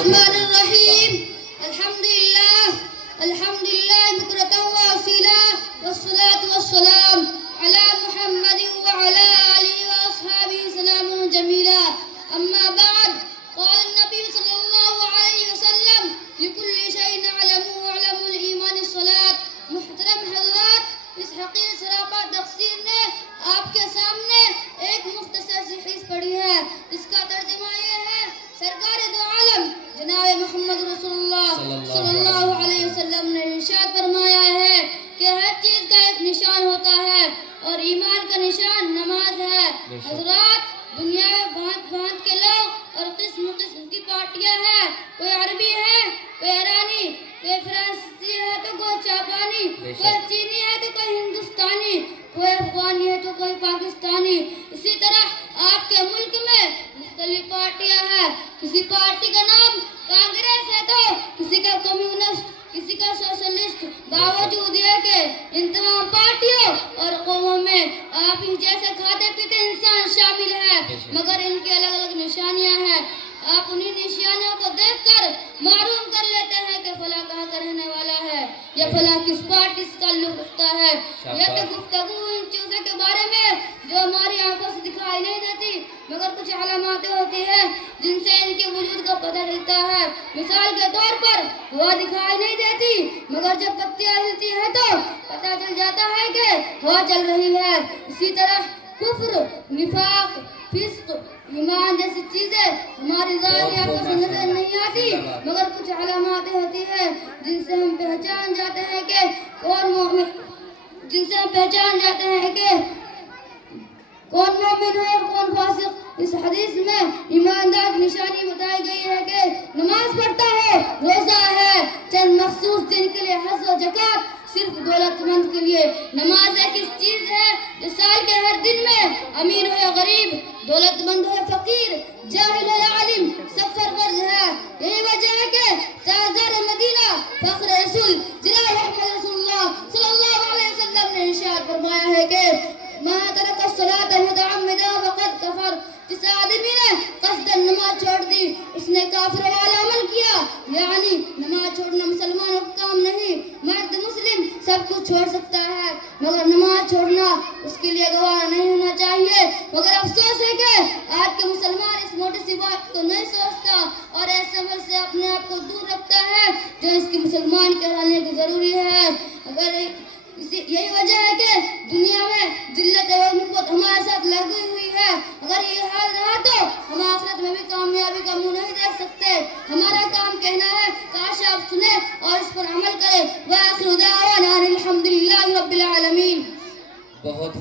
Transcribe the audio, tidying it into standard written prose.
الرحمن الرحیم الحمدللہ بکرۃ واصیلا والصلاة والسلام علی محمد وعلی آلہ واصحابہ سلام جمیلا اما بعد قال النبی صلی اللہ علیہ وسلم لکل شیء علم واعلموا الایمان الصلاۃ. محترم حضرات، اس حقیر سراپا تفسیر نے آپ کے سامنے ایک مختصر سی حدیث پڑھی ہے. اس کا ترجمہ یہ ہے: سرکار دو عالم جناب محمد رسول اللہ صلی اللہ علیہ وسلم نے ارشاد فرمایا ہے کہ ہر چیز کا ایک نشان ہوتا ہے اور ایمان کا نشان نماز ہے. حضرات، دنیا میں بھانت بھانت کے لوگ اور قسم قسم کی پارٹیاں ہیں. کوئی عربی ہے، کوئی ایرانی، کوئی فرانسیسی ہے تو کوئی جاپانی، کوئی چینی ہے تو کوئی ہندوستانی، کوئی افغانی ہے تو کوئی پاکستانی. اسی طرح آپ کے ملک میں مختلف پارٹیاں ہیں. کسی پارٹی کا نام کانگریس ہے تو کسی کا کمیونسٹ، کسی کا سوشلسٹ. باوجود یہ کہ ان تمام پارٹیوں اور قوموں میں آپ ہی جیسے کھاتے پیتے انسان شامل ہیں، مگر ان کی الگ الگ نشانیاں ہیں. آپ انہی نشانیوں کو دیکھ کر معلوم کر لیتے ہیں کہ فلاں کہاں کا رہنے والا ہے یا فلاں کس پارٹی سے تعلق رکھتا ہے. یہ تو گفتگو ان چیزوں کے بارے میں جو ہماری آنکھوں سے دکھائی نہیں دیتی، مگر کچھ علاماتیں ہوتی ہیں جن سے ان کے وجود کا پتہ چلتا ہے. مثال کے طور پر ہوا دکھائی نہیں دیتی، مگر جب پتیاں ہلتی ہیں تو پتہ چل جاتا ہے کہ ہوا چل رہی ہے. اسی طرح کفر، نفاق، فسق، ایمان جیسی چیزیں ہماری ظاہری آنکھوں سے نظر نہیں آتی، مگر کچھ علاماتیں ہوتی ہیں جن سے ہم پہچان جاتے ہیں کہ کون مومن ہے اور کون فاسق. اس حدیث میں ایماندار کی نشانی بتائی گئی ہے کہ نماز پڑھتا ہے، روزہ ہے، چند مخصوص دن کے لیے حج و زکوٰۃ صرف دولت مند کے لیے. نماز ایک اس چیز ہے جو سال کے ہر دن میں امیر ہو یا غریب، دولت مند ہو یا فقیر، جاہل ہو یا عالم، سب پر فرض ہے. یہی وجہ ہے کہ تاجدار مدینہ فخر رسول جناب محمد رسول اللہ صلی اللہ علیہ وسلم نے ارشاد فرمایا ہے کہ ما ترک الصلاۃ متعمدا فقد کفر. جس آدمی نے قصداً نماز چھوڑ دی اس نے کافر والا عمل کیا. یعنی نماز چھوڑنا مسلمانوں کا کام نہیں. مرد مسلم سب کچھ چھوڑ سکتا ہے، مگر نماز چھوڑنا اس کے لیے گوارا نہیں ہونا چاہیے. مگر افسوس ہے کہ آج کے مسلمان اس موٹی سی بات کو نہیں سوچتا اور ایسے عمل سے اپنے آپ کو دور رکھتا ہے جو اس کی مسلمان کہلانے کی ضروری ہے. یہی وجہ ہے کہ دنیا میں ذلت اور نکبت ہمارے ساتھ لگی ہوئی ہے. اگر یہ حال رہا تو ہم آخرت میں بھی کامیابی کا منہ نہیں دیکھ سکتے. ہمارا کام کہنا ہے، کاش آپ سنیں اور اس پر عمل کریں. وآخر دعوانا الحمدللہ رب العالمین.